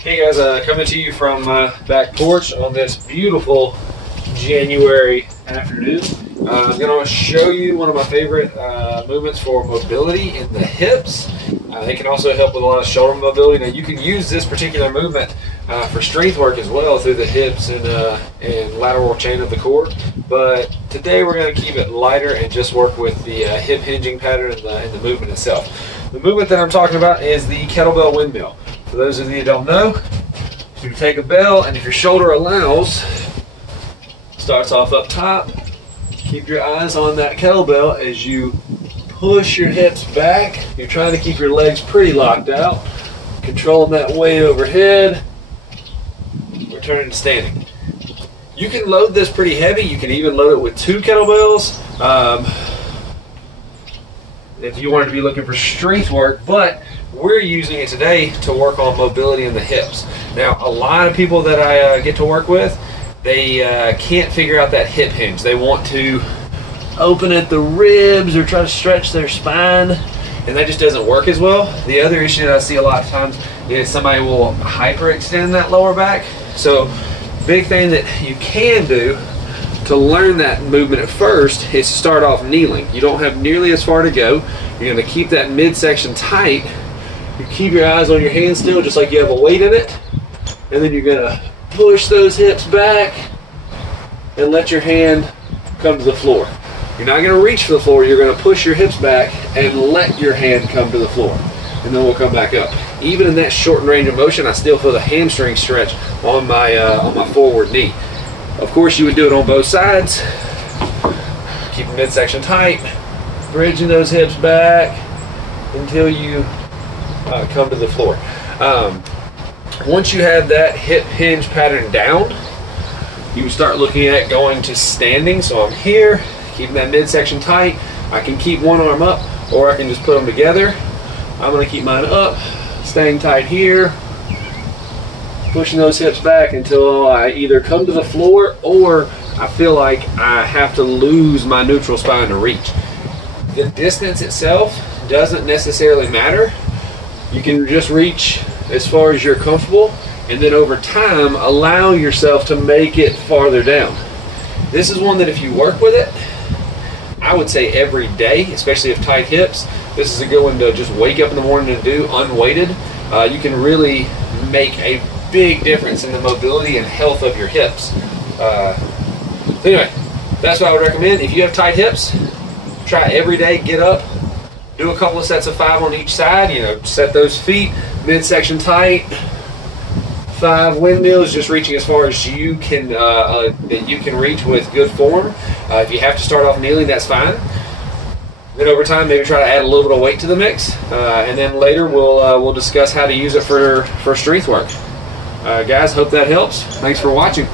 Hey guys, coming to you from back porch on this beautiful January afternoon. I'm going to show you one of my favorite movements for mobility in the hips. It can also help with a lot of shoulder mobility. Now you can use this particular movement for strength work as well through the hips and lateral chain of the core. But today we're going to keep it lighter and just work with the hip hinging pattern and the movement itself. The movement that I'm talking about is the kettlebell windmill. For those of you who don't know, you take a bell, and if your shoulder allows, starts off up top. Keep your eyes on that kettlebell as you push your hips back. You're trying to keep your legs pretty locked out, controlling that weight overhead. Returning to standing. You can load this pretty heavy. You can even load it with 2 kettlebells if you wanted to be looking for strength work, but we're using it today to work on mobility in the hips. Now, a lot of people that I get to work with, they can't figure out that hip hinge. They want to open at the ribs or try to stretch their spine, and that just doesn't work as well. The other issue that I see a lot of times is somebody will hyperextend that lower back. So, big thing that you can do to learn that movement at first is to start off kneeling. You don't have nearly as far to go. You're going to keep that midsection tight. You keep your eyes on your hands still, just like you have a weight in it, and then you're going to push those hips back and let your hand come to the floor. You're not going to reach for the floor. You're going to push your hips back and let your hand come to the floor, and then we'll come back up. Even in that shortened range of motion, I still feel the hamstring stretch on my forward knee. Of course, you would do it on both sides. Keep the midsection tight, bridging those hips back until you come to the floor. Once you have that hip hinge pattern down, you start looking at going to standing. So I'm here, keeping that midsection tight. I can keep one arm up, or I can just put them together. I'm going to keep mine up, staying tight here, pushing those hips back until I either come to the floor or I feel like I have to lose my neutral spine to reach. The distance itself doesn't necessarily matter. You can just reach as far as you're comfortable, and then over time allow yourself to make it farther down. This is one that if you work with it, I would say every day, especially if tight hips, this is a good one to just wake up in the morning and do unweighted. You can really make a big difference in the mobility and health of your hips. So anyway, that's what I would recommend. If you have tight hips, try every day, get up, do a couple of sets of 5 on each side, set those feet, midsection tight, 5 windmills, just reaching as far as you can that you can reach with good form. If you have to start off kneeling, that's fine. Then over time, maybe try to add a little bit of weight to the mix, and then later we'll discuss how to use it for strength work. Guys, hope that helps. Thanks for watching.